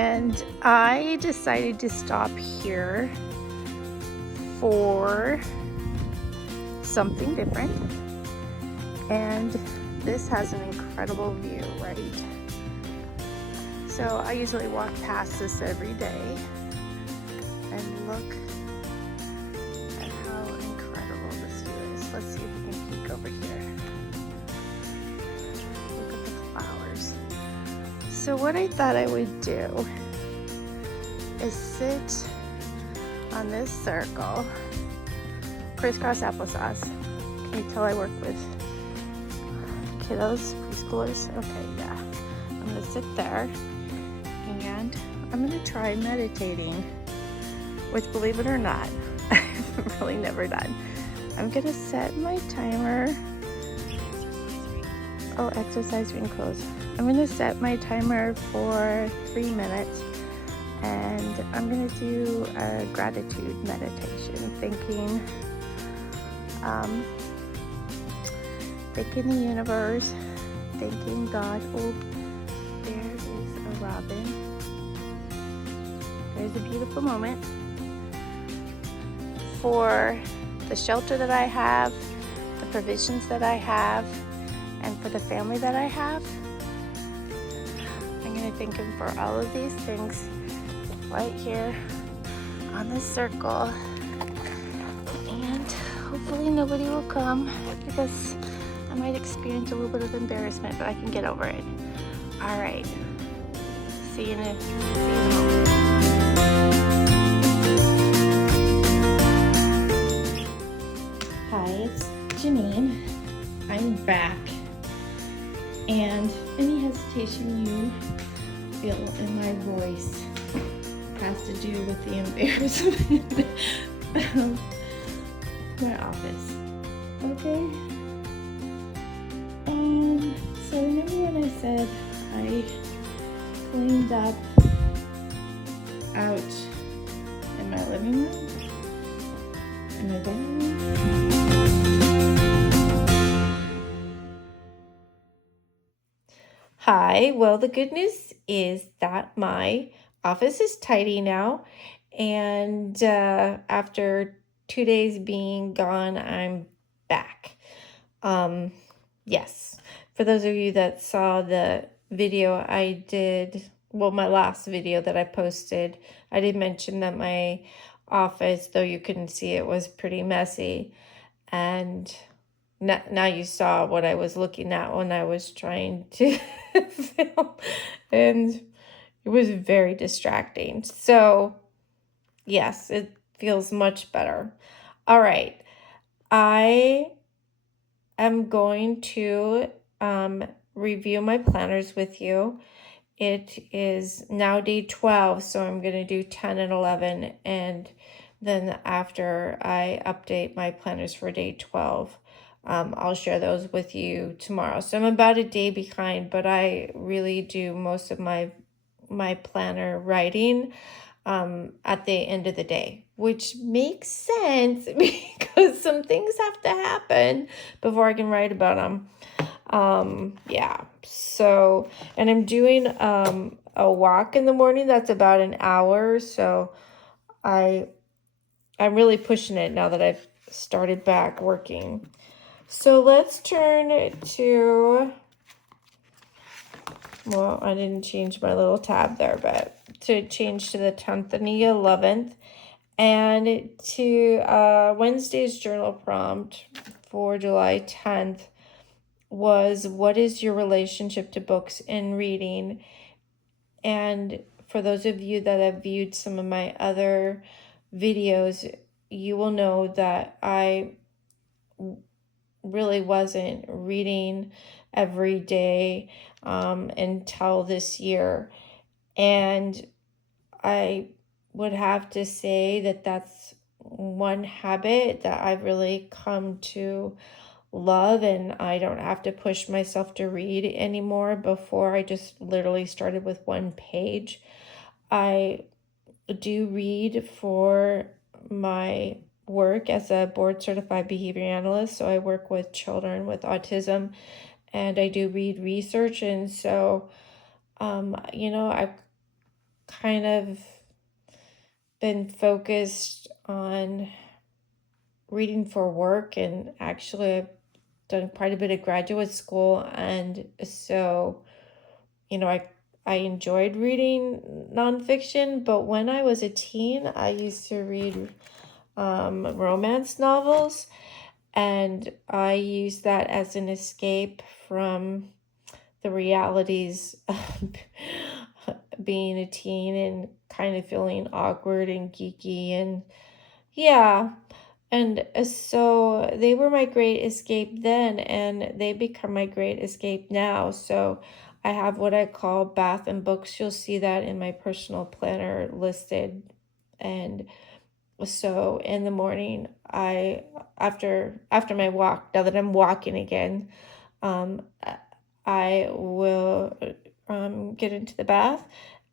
And I decided to stop here for something different. And this has an incredible view, right? So I usually walk past this every day, and look at how incredible this view is. Let's see if we can peek over here. Look at the flowers. So what I thought I would do is sit on this circle, crisscross applesauce. Can you tell I work with kiddos, preschoolers? Okay, yeah. I'm gonna sit there and I'm gonna try meditating, which, believe it or not, I've really never done. I'm gonna set my timer. Oh, exercise ring closed. I'm gonna set my timer for 3 minutes, and I'm gonna do a gratitude meditation, thanking the universe, thanking God. Oh, there is a robin. There's a beautiful moment for the shelter that I have, the provisions that I have, and for the family that I have. I'm going to thank Him for all of these things right here on this circle. And hopefully nobody will come, because I might experience a little bit of embarrassment, but I can get over it. All right. See you in a moment. Hi, it's Jenean. I'm back. And any hesitation you feel in my voice has to do with the embarrassment of my office. Okay? So remember when I said I cleaned up out in my living room? In my bedroom? Hi, well, the good news is that my office is tidy now, and after 2 days being gone, I'm back. Yes, for those of you that saw the video I did, well, my last video that I posted, I did mention that my office, though you couldn't see it, was pretty messy, and now you saw what I was looking at when I was trying to film, and it was very distracting. So yes, it feels much better. All right, I am going to review my planners with you. It is now day 12, so I'm going to do 10 and 11, and then after I update my planners for day 12, I'll share those with you tomorrow. So I'm about a day behind, but I really do most of my planner writing at the end of the day, which makes sense because some things have to happen before I can write about them. Yeah, so, and I'm doing a walk in the morning that's about an hour, so I'm really pushing it now that I've started back working. So let's turn to, well, I didn't change my little tab there, but to change to the 10th and the 11th, and to Wednesday's journal prompt for July 10th was, what is your relationship to books and reading? And for those of you that have viewed some of my other videos, you will know that I really wasn't reading every day until this year. And I would have to say that that's one habit that I've really come to love, and I don't have to push myself to read anymore. Before, I just literally started with one page. I do read for my work as a board certified behavior analyst, so I work with children with autism, and I do read research, and so I've kind of been focused on reading for work, and actually I've done quite a bit of graduate school, and so I enjoyed reading nonfiction. But when I was a teen, I used to read romance novels, and I used that as an escape from the realities of being a teen and kind of feeling awkward and geeky. And yeah, and so they were my great escape then, and they become my great escape now. So I have what I call bath and books. You'll see that in my personal planner listed. And so in the morning, after my walk, now that I'm walking again, um, I will get into the bath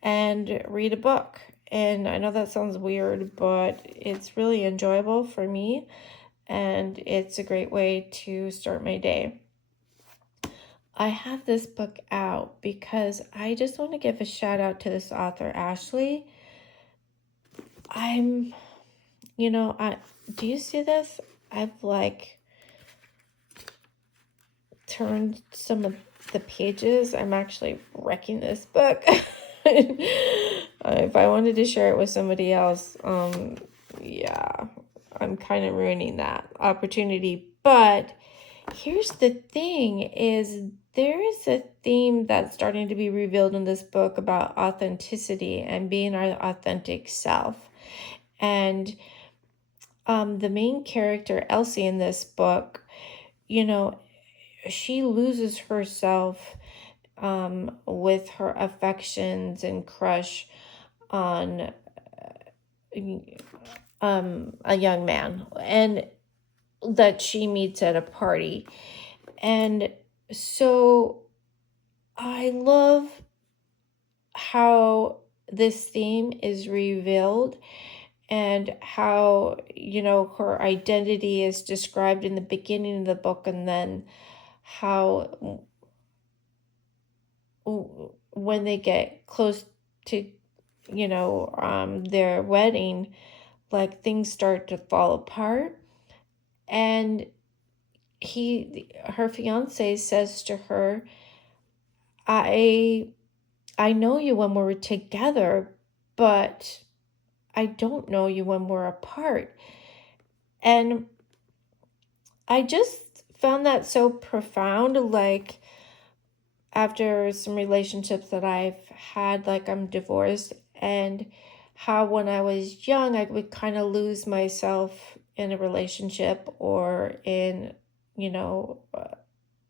and read a book. And I know that sounds weird, but it's really enjoyable for me, and it's a great way to start my day. I have this book out because I just want to give a shout out to this author, Ashley. I'm, do you see this? I've like turned some of the pages. I'm actually wrecking this book. If I wanted to share it with somebody else, yeah, I'm kind of ruining that opportunity. But here's the thing is there is a theme that's starting to be revealed in this book about authenticity and being our authentic self. And the main character, Elsie, in this book, she loses herself with her affections and crush on a young man, and that she meets at a party. And so I love how this theme is revealed, and how her identity is described in the beginning of the book, and then how when they get close to their wedding, like things start to fall apart. And her fiance says to her, I know you when we're together, but I don't know you when we're apart. And I just found that so profound. Like, after some relationships that I've had, like I'm divorced, and how when I was young, I would kind of lose myself in a relationship or in,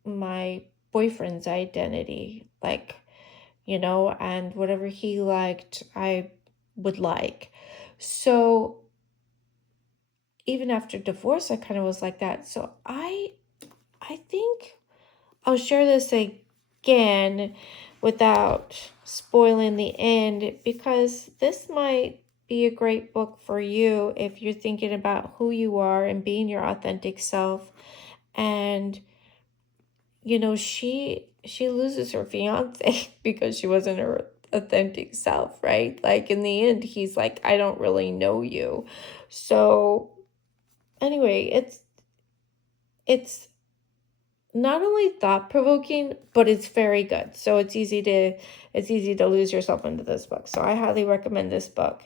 my boyfriend's identity, like, and whatever he liked, I would like. So even after divorce, I kind of was like that. So I think I'll share this again without spoiling the end, because this might be a great book for you if you're thinking about who you are and being your authentic self. And she loses her fiance because she wasn't her authentic self, right? Like in the end, he's like, I don't really know you. So anyway, it's not only thought-provoking, but it's very good. So it's easy to lose yourself into this book. So I highly recommend this book.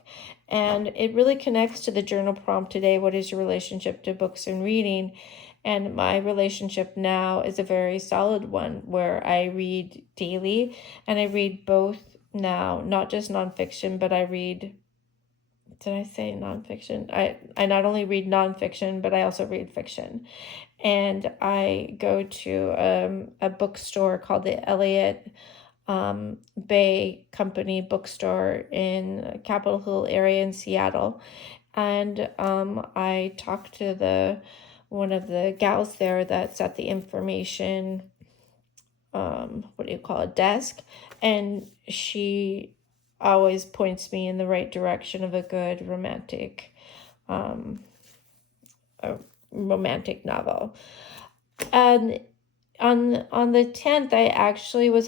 And it really connects to the journal prompt today. What is your relationship to books and reading? And my relationship now is a very solid one, where I read daily, and I read both now, not just nonfiction, but I read, did I say nonfiction? I not only read nonfiction, but I also read fiction. And I go to a bookstore called the Elliott Bay Company bookstore in Capitol Hill area in Seattle. And I talked to one of the gals there that's at the information, what do you call it, desk. And she always points me in the right direction of a good romantic novel. And on the 10th, I actually was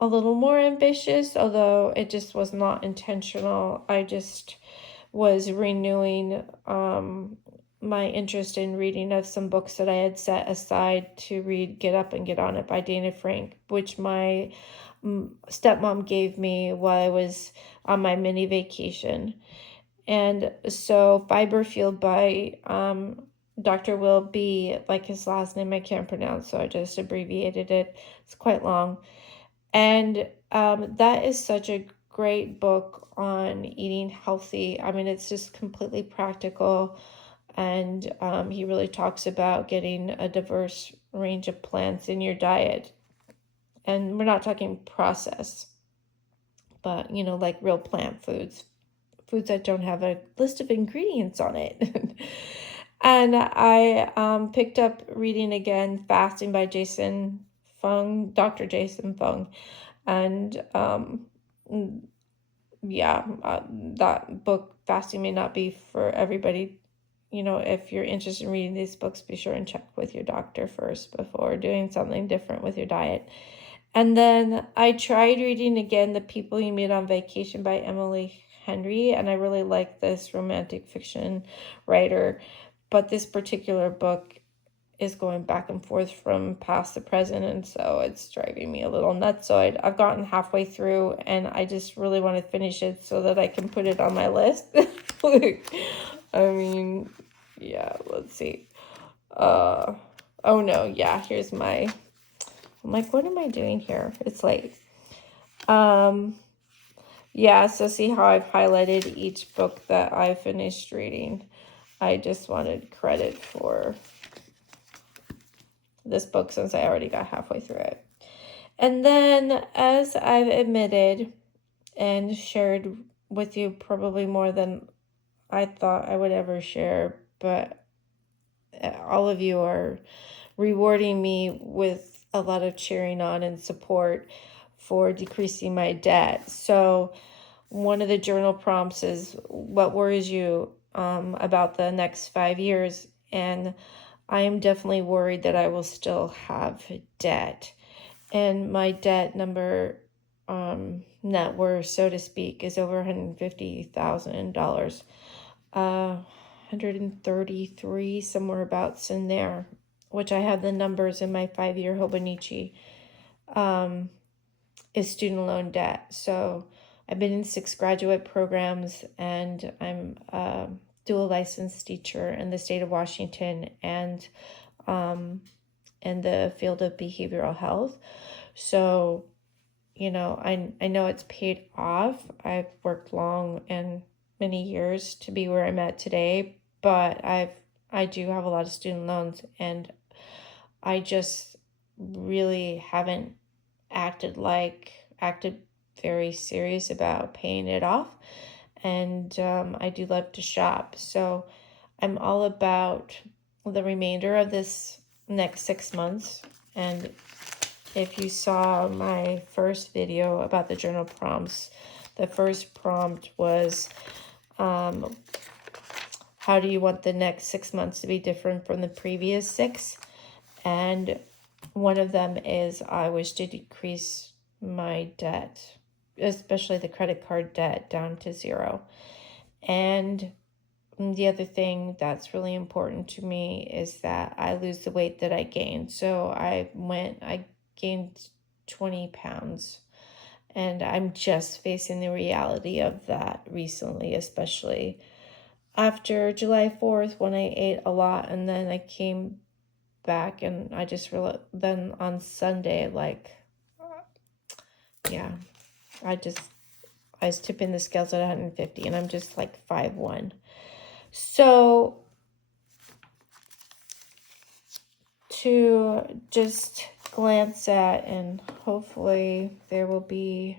a little more ambitious, although it just was not intentional. I just was renewing my interest in reading of some books that I had set aside to read. Get Up and Get On It by Dana Frank, which my stepmom gave me while I was on my mini vacation. And so Fiber Field by Dr. Will B, like his last name I can't pronounce, so I just abbreviated it. It's quite long. And that is such a great book on eating healthy. I mean, it's just completely practical. And he really talks about getting a diverse range of plants in your diet. And we're not talking processed, but, like real plant foods that don't have a list of ingredients on it. And I picked up reading again Fasting by Jason Fung, Dr. Jason Fung. And yeah, that book, Fasting, may not be for everybody. If you're interested in reading these books, be sure and check with your doctor first before doing something different with your diet. And then I tried reading again The People You Meet on Vacation by Emily Henry, and I really like this romantic fiction writer. But this particular book is going back and forth from past to present, and so it's driving me a little nuts. So I've gotten halfway through, and I just really want to finish it so that I can put it on my list. I mean, yeah, let's see. Oh no, yeah, here's my... I'm like, what am I doing here? It's late. Yeah, so see how I've highlighted each book that I finished reading. I just wanted credit for this book since I already got halfway through it. And then, as I've admitted and shared with you probably more than I thought I would ever share, but all of you are rewarding me with a lot of cheering on and support for decreasing my debt. So one of the journal prompts is, what worries you about the next 5 years? And I am definitely worried that I will still have debt. And my debt number, net worth, so to speak, is over $150,000. 133, somewhere abouts in there, which I have the numbers in my 5-year Hobonichi, is student loan debt. So I've been in 6 graduate programs, and I'm a dual licensed teacher in the state of Washington and in the field of behavioral health. So, I know it's paid off. I've worked long and many years to be where I'm at today, but I do have a lot of student loans, and I just really haven't acted very serious about paying it off. And I do love to shop, so I'm all about the remainder of this next 6 months. And if you saw my first video about the journal prompts, the first prompt was, how do you want the next 6 months to be different from the previous 6? And one of them is, I wish to decrease my debt, especially the credit card debt, down to 0. And the other thing that's really important to me is that I lose the weight that I gained. So I gained 20 pounds, and I'm just facing the reality of that recently, especially after July 4th, when I ate a lot, and then I came back and I just realized, then on Sunday, yeah, I was tipping the scales at 150, and I'm just like 5'1". So to just glance at, and hopefully there will be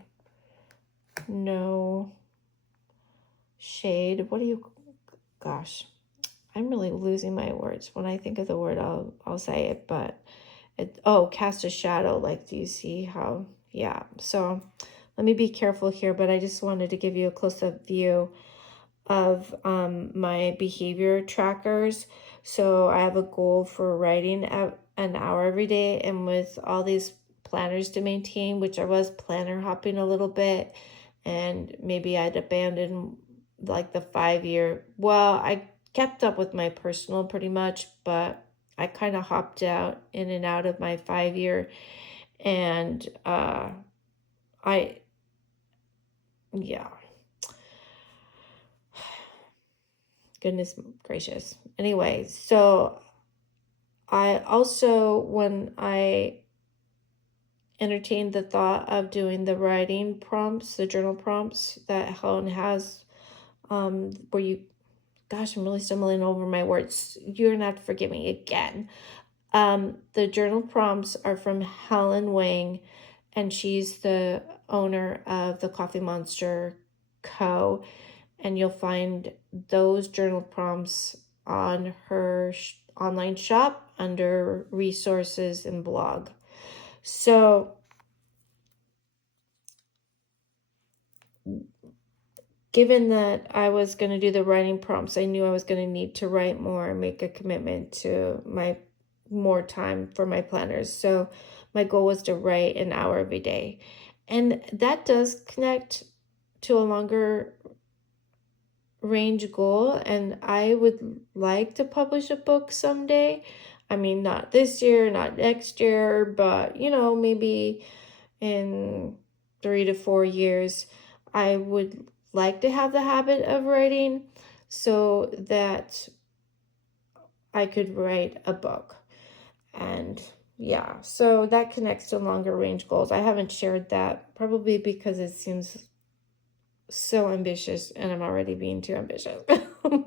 no shade. Gosh, I'm really losing my words. When I think of the word, I'll say it, but cast a shadow. Like, do you see how? Yeah. So let me be careful here, but I just wanted to give you a close-up view of my behavior trackers. So I have a goal for writing an hour every day, and with all these planners to maintain, which I was planner hopping a little bit, and maybe I'd abandoned like the 5 year. Well, I kept up with my personal pretty much, but I kind of hopped out in and out of my 5 year, and I yeah, goodness gracious. Anyway, so I also, when I entertained the thought of doing the writing prompts, the journal prompts that Helen has, where you, gosh, I'm really stumbling over my words. You're gonna have to forgive me again. The journal prompts are from Helen Wang, and she's the owner of the Coffee Monster Co. And you'll find those journal prompts on her online shop under resources and blog. So given that I was going to do the writing prompts, I knew I was going to need to write more and make a commitment to my more time for my planners. So my goal was to write an hour every day. And that does connect to a longer range goal, and I would like to publish a book someday. I mean, not this year, not next year, but maybe in 3 to 4 years. I would like to have the habit of writing so that I could write a book. And yeah, so that connects to longer range goals. I haven't shared that probably because it seems so ambitious, and I'm already being too ambitious. I'm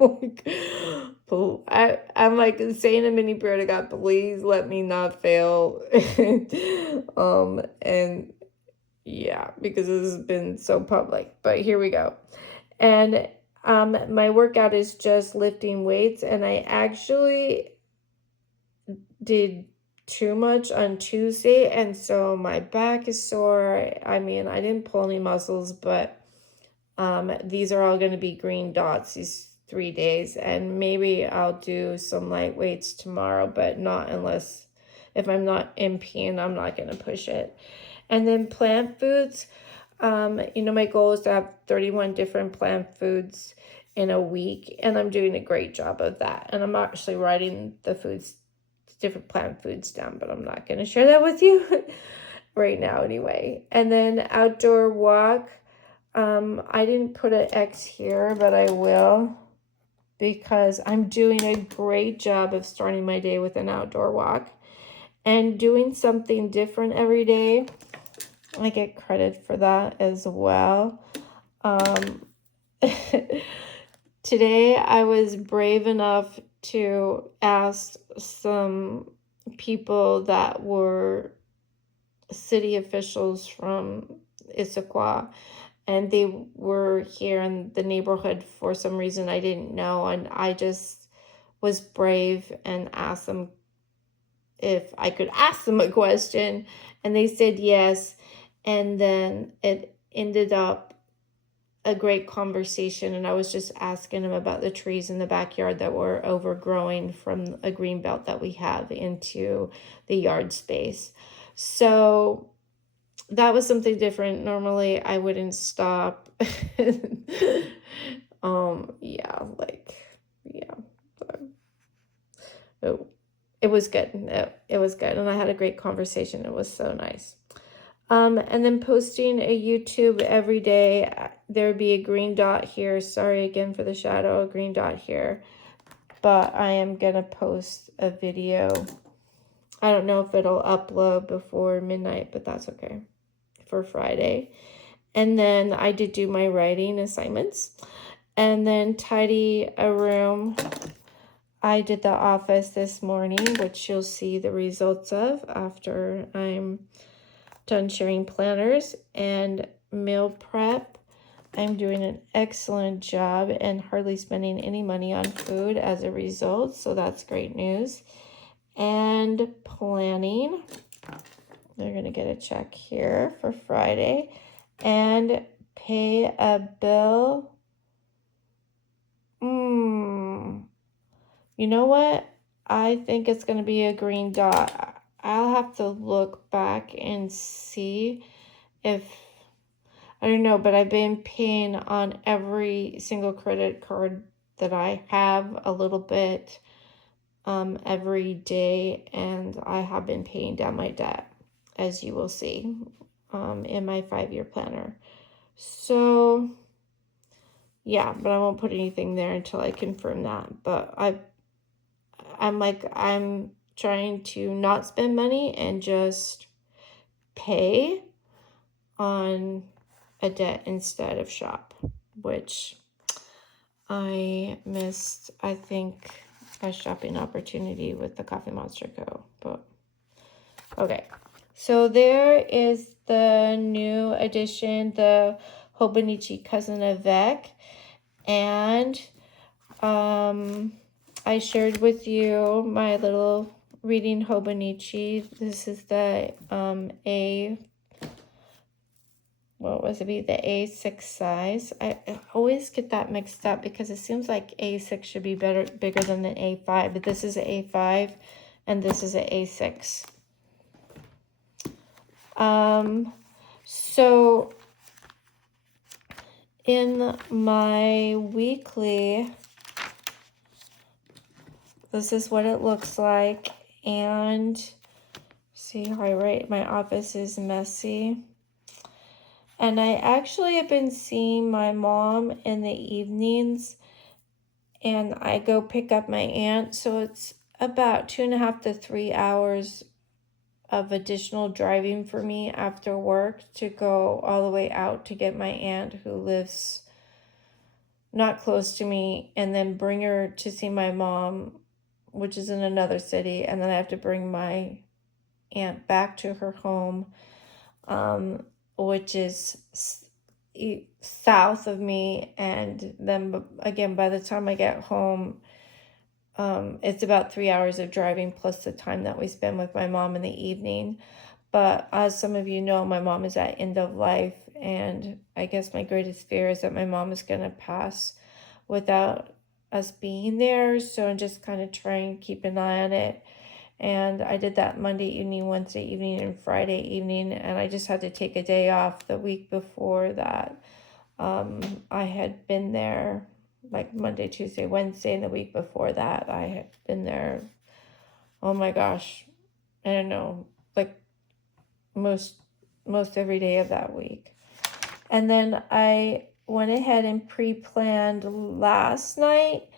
like saying a mini prayer to God, please let me not fail. And yeah, because this has been so public, but here we go. And my workout is just lifting weights, and I actually did too much on Tuesday, and so my back is sore. I mean, I didn't pull any muscles, but these are all going to be green dots these 3 days, and maybe I'll do some light weights tomorrow, but not unless, if I'm not in pain, I'm not going to push it. And then plant foods, my goal is to have 31 different plant foods in a week, and I'm doing a great job of that. And I'm actually writing the foods, different plant foods down, but I'm not going to share that with you right now anyway. And then outdoor walk. I didn't put an X here, but I will, because I'm doing a great job of starting my day with an outdoor walk and doing something different every day. I get credit for that as well. Today I was brave enough to ask some people that were city officials from Issaquah, and they were here in the neighborhood for some reason I didn't know, and I just was brave and asked them if I could ask them a question, and they said yes. And then it ended up a great conversation, and I was just asking them about the trees in the backyard that were overgrowing from a green belt that we have into the yard space. So that was something different. Normally I wouldn't stop. It was good. It was good, and I had a great conversation. It was so nice. And then posting a YouTube every day. There'd be a green dot here. Sorry again for the shadow, a green dot here. But I am gonna post a video. I don't know if it'll upload before midnight, but that's okay, for Friday. And then I did do my writing assignments, and then tidy a room. I did the office this morning, which you'll see the results of after I'm done sharing planners. And meal prep, I'm doing an excellent job and hardly spending any money on food as a result, so that's great news. And planning, they're gonna get a check here for Friday. And pay a bill. You know what? I think it's going to be a green dot. I'll have to look back and see if, I don't know, but I've been paying on every single credit card that I have a little bit every day, and I have been paying down my debt, as you will see in my 5-year planner. So yeah, but I won't put anything there until I confirm that. But I'm trying to not spend money and just pay on a debt instead of shop, which I missed, I think, a shopping opportunity with the Coffee Monster Co. But okay, so there is the new edition, the Hobonichi Cousin of Vec, and I shared with you my little reading Hobonichi. This is the what was it be, the A6 size. I always get that mixed up because it seems like A6 should be bigger than the A5, but this is an A5 and this is an A6. So in my weekly, this is what it looks like. And see how I write, my office is messy. And I actually have been seeing my mom in the evenings, and I go pick up my aunt. So it's about 2.5 to 3 hours of additional driving for me after work to go all the way out to get my aunt who lives not close to me, and then bring her to see my mom, which is in another city. And then I have to bring my aunt back to her home, which is south of me. And then again, by the time I get home, it's about 3 hours of driving plus the time that we spend with my mom in the evening. But as some of you know, my mom is at end of life, and I guess my greatest fear is that my mom is going to pass without us being there. So I'm just kind of trying to keep an eye on it. And I did that Monday evening, Wednesday evening, and Friday evening, and I just had to take a day off the week before that. I had been there like Monday, Tuesday, Wednesday, and the week before that I had been there, oh my gosh, I don't know, like most every day of that week. And then I went ahead and pre-planned last night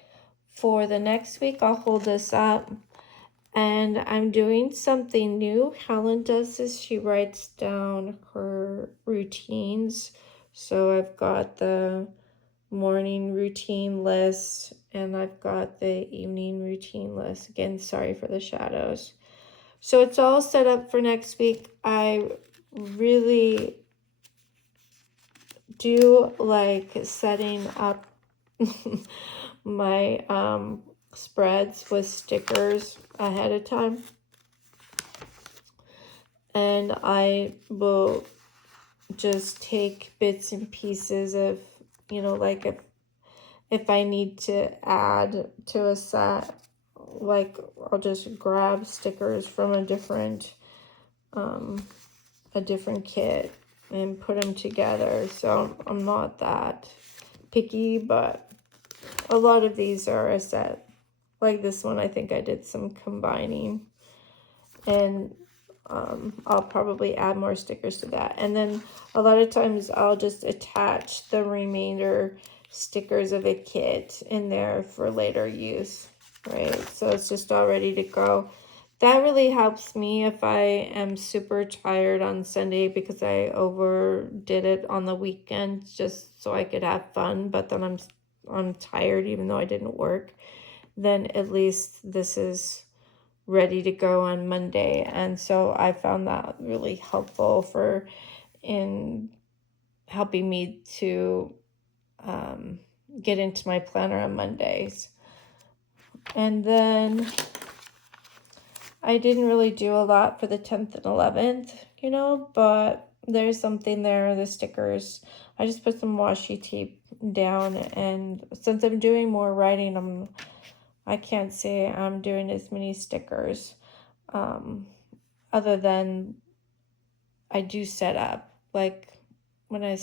for the next week. I'll hold this up. And I'm doing something new. Helen does this. She writes down her routines. So I've got the morning routine list and I've got the evening routine list. Again, sorry for the shadows. So it's all set up for next week. I really do like setting up my spreads with stickers ahead of time, and I will just take bits and pieces of, you know, like if I need to add to a set, like I'll just grab stickers from a different kit and put them together. So I'm not that picky, but a lot of these are a set. Like this one, I think I did some combining, and I'll probably add more stickers to that. And then a lot of times I'll just attach the remainder stickers of a kit in there for later use, right? So it's just all ready to go. That really helps me if I am super tired on Sunday because I overdid it on the weekend just so I could have fun, but then I'm tired even though I didn't work. Then at least this is ready to go on Monday. And so I found that really helpful in helping me to get into my planner on Mondays. And then I didn't really do a lot for the 10th and 11th, you know, but there's something there, the stickers. I just put some washi tape down, and since I'm doing more writing, I can't say I'm doing as many stickers. other than I do set up. Like when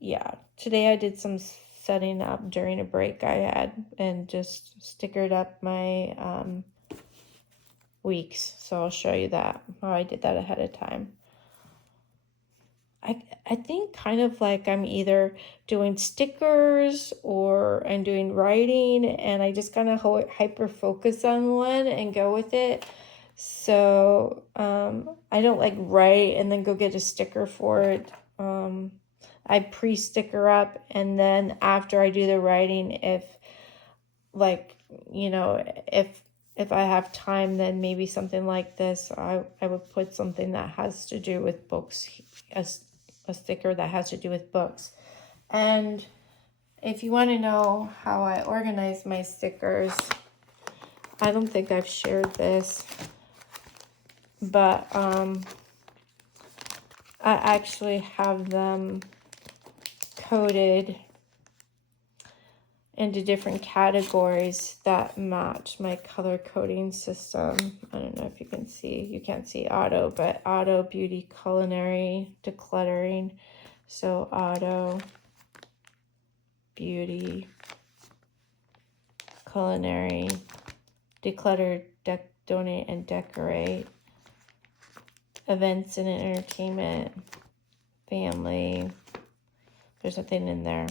yeah, today I did some setting up during a break I had and just stickered up my weeks. So I'll show you that, how I did that ahead of time. I think kind of like I'm either doing stickers or I'm doing writing, and I just kind of hyper focus on one and go with it. So I don't like write and then go get a sticker for it. I pre-sticker up, and then after I do the writing, if like, you know, if I have time, then maybe something like this, I would put something that has to do with books, a sticker that has to do with books. And if you want to know how I organize my stickers, I don't think I've shared this, but I actually have them coded into different categories that match my color coding system. I don't know if you can see. You can't see auto, but auto, beauty, culinary, decluttering. So auto, beauty, culinary, declutter, donate, and decorate. Events and entertainment, family. There's nothing in there.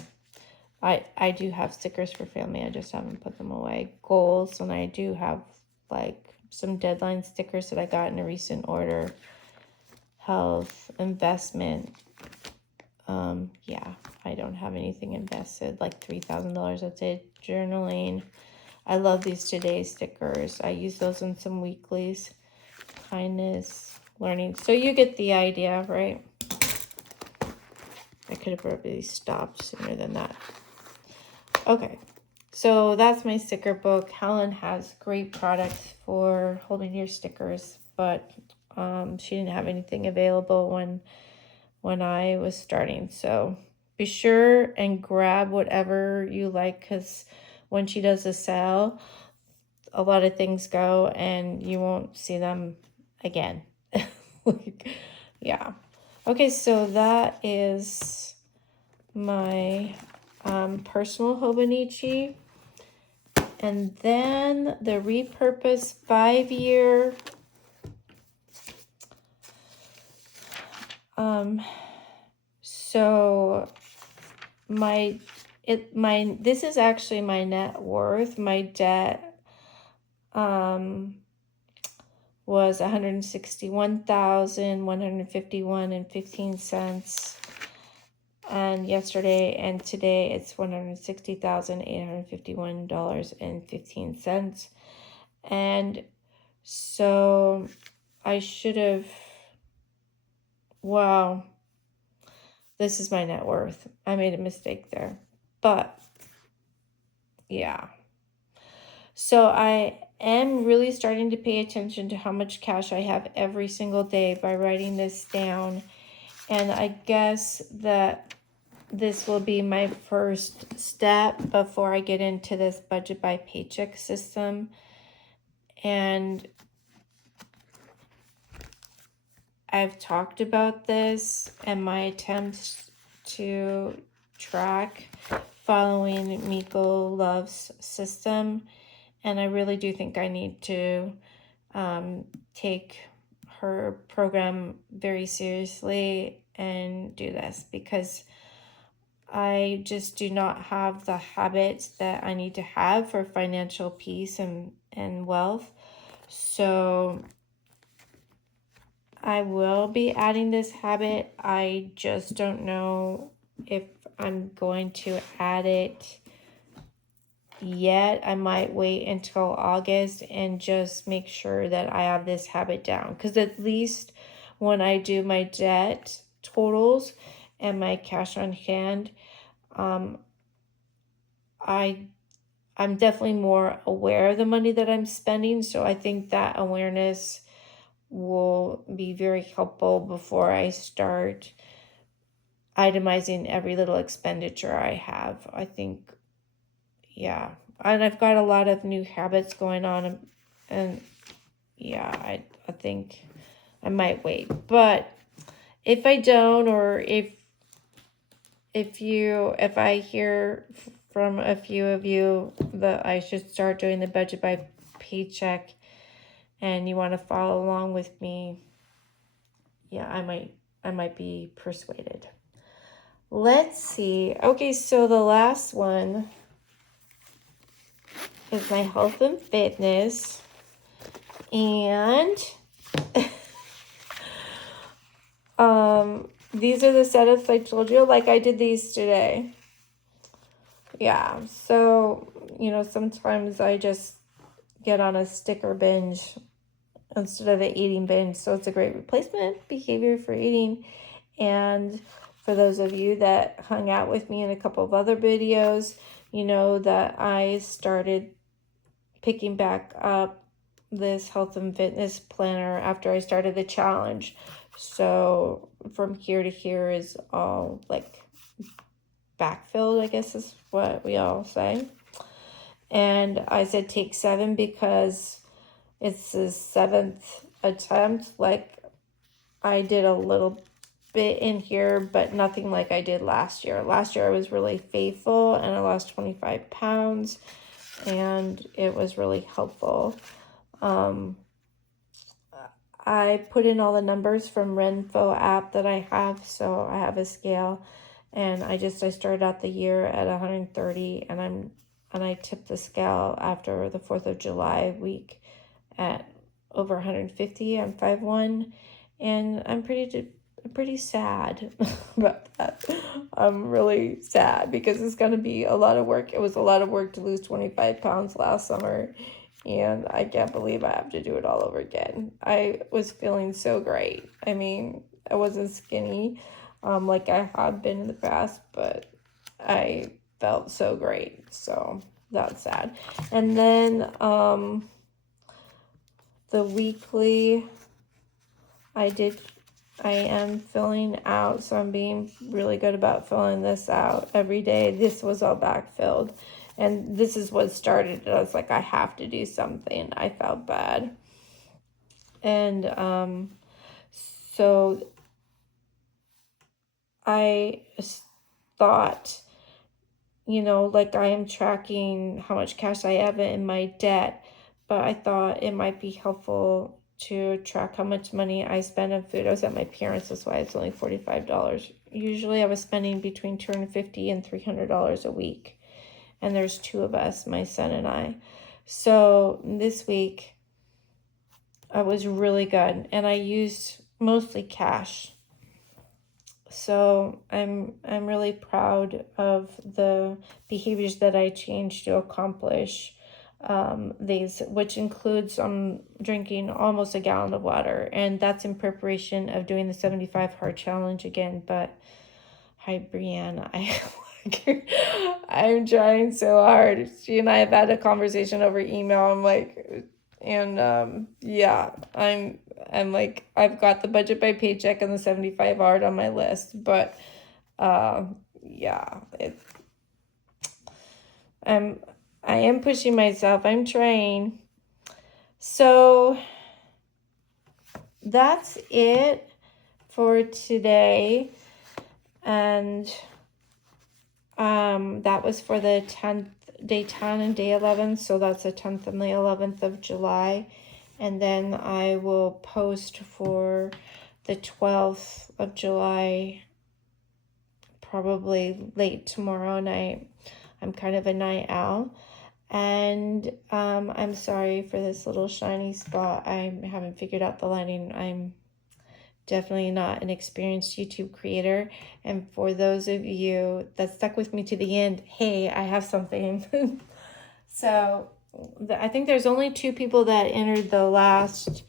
I do have stickers for family. I just haven't put them away. Goals, and I do have like some deadline stickers that I got in a recent order. Health, investment. Yeah, I don't have anything invested, like $3,000. That's it. Journaling. I love these today stickers. I use those in some weeklies. Kindness, learning. So you get the idea, right? I could have probably stopped sooner than that. Okay, so that's my sticker book. Helen has great products for holding your stickers, but she didn't have anything available when I was starting. So be sure and grab whatever you like, because when she does a sale, a lot of things go and you won't see them again. Yeah. Okay, so that is my personal Hobonichi. And then the repurpose 5-year so this is actually my net worth. My debt was $161,151.15. And yesterday and today it's $160,851.15. And so I should have, wow, this is my net worth. I made a mistake there, but yeah. So I am really starting to pay attention to how much cash I have every single day by writing this down. And I guess that this will be my first step before I get into this budget by paycheck system. And I've talked about this and my attempts to track following Miko Love's system. And I really do think I need to take her program very seriously and do this, because I just do not have the habits that I need to have for financial peace and wealth. So I will be adding this habit. I just don't know if I'm going to add it yet. I might wait until August and just make sure that I have this habit down, because at least when I do my debt totals and my cash on hand, I'm definitely more aware of the money that I'm spending. So I think that awareness will be very helpful before I start itemizing every little expenditure I have. I think, yeah. And I've got a lot of new habits going on, and yeah, I think I might wait. But if I don't, or if I hear from a few of you that I should start doing the budget by paycheck, and you want to follow along with me, yeah, I might be persuaded. Let's see. Okay, so the last one is my health and fitness. And these are the setups I told you, like I did these today. Yeah, so, sometimes I just get on a sticker binge instead of the eating binge. So it's a great replacement behavior for eating. And for those of you that hung out with me in a couple of other videos, you know that I started picking back up this health and fitness planner after I started the challenge. So from here to here is all like backfilled, I guess is what we all say. And I said take 7 because it's the 7th attempt. Like I did a little bit in here, but nothing like I did last year. Last year I was really faithful and I lost 25 pounds and it was really helpful. I put in all the numbers from Renfo app that I have, so I have a scale, and I started out the year at 130, and I tipped the scale after the 4th of July week at over 150. I'm 5'1", and I'm pretty sad about that. I'm really sad because it's going to be a lot of work. It was a lot of work to lose 25 pounds last summer, and I can't believe I have to do it all over again. I was feeling so great. I mean, I wasn't skinny like I had been in the past, but I felt so great. So that's sad. And then the weekly, I am filling out, so I'm being really good about filling this out every day. This was all backfilled. And this is what started it. I was like, I have to do something. I felt bad. And so I thought, like I am tracking how much cash I have in my debt, but I thought it might be helpful to track how much money I spend on food. I was at my parents', that's why it's only $45. Usually I was spending between $250 and $300 a week. And there's 2 of us, my son and I. So this week, I was really good. And I used mostly cash. So I'm really proud of the behaviors that I changed to accomplish these, which includes drinking almost a gallon of water. And that's in preparation of doing the 75 hard challenge again. But hi, Brianne. I'm trying so hard. She and I have had a conversation over email. I'm like, and yeah, I'm like, I've got the budget by paycheck and the 75 hard on my list, but yeah, I am pushing myself. I'm trying. So that's it for today. And that was for the 10th, day 10 and day 11. So that's the 10th and the 11th of July. And then I will post for the 12th of July, probably late tomorrow night. I'm kind of a night owl. And I'm sorry for this little shiny spot. I haven't figured out the lighting. I'm definitely not an experienced YouTube creator. And for those of you that stuck with me to the end, hey, I have something. So I think there's only 2 people that entered the last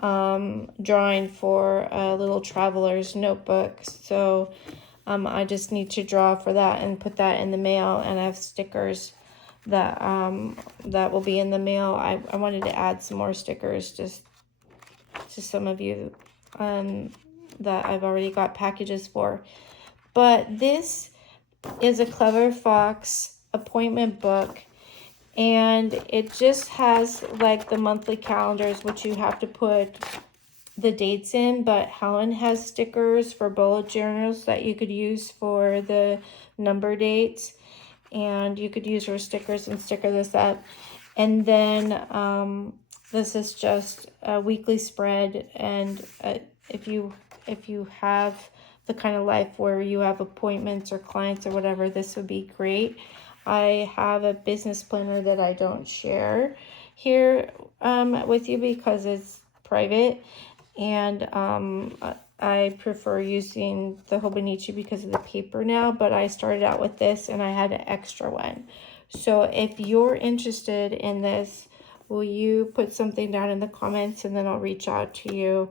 drawing for a little traveler's notebook. So I just need to draw for that and put that in the mail. And I have stickers that will be in the mail. I wanted to add some more stickers just to some of you that I've already got packages for. But this is a Clever Fox appointment book, and it just has like the monthly calendars, which you have to put the dates in, but Helen has stickers for bullet journals that you could use for the number dates, and you could use your stickers and sticker this up. And then this is just a weekly spread, and if you have the kind of life where you have appointments or clients or whatever, this would be great. I have a business planner that I don't share here with you because it's private, and I prefer using the Hobonichi because of the paper now, but I started out with this and I had an extra one. So if you're interested in this, will you put something down in the comments, and then I'll reach out to you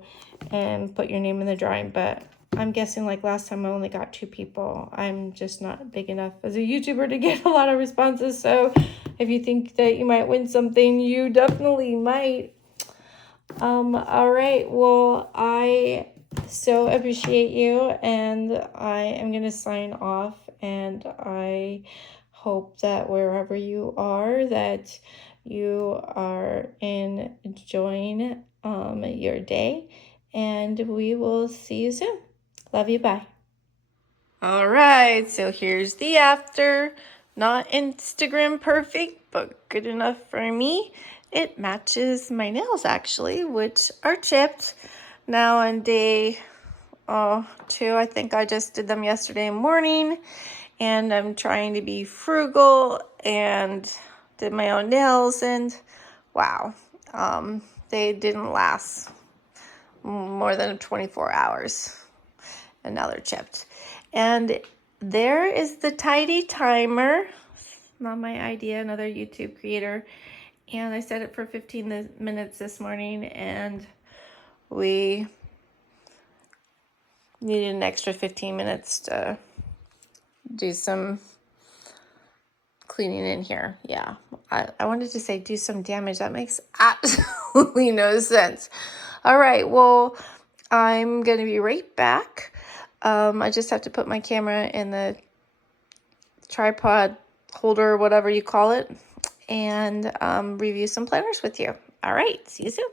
and put your name in the drawing. But I'm guessing like last time I only got 2 people. I'm just not big enough as a YouTuber to get a lot of responses. So if you think that you might win something, you definitely might. All right, well, I so appreciate you, and I am going to sign off, and I hope that wherever you are, that you are enjoying your day, and we will see you soon. Love you, bye. All right, so here's the after. Not Instagram perfect, but good enough for me. It matches my nails actually, which are chipped. Now on day 2, I think I just did them yesterday morning, and I'm trying to be frugal and did my own nails, and wow, they didn't last more than 24 hours, and now they're chipped. And there is the tidy timer. Not my idea, another YouTube creator. And I set it for 15 minutes this morning, and we needed an extra 15 minutes to do some cleaning in here. Yeah, I wanted to say do some damage. That makes absolutely no sense. All right, well, I'm going to be right back. I just have to put my camera in the tripod holder, whatever you call it, and review some planners with you. All right, see you soon.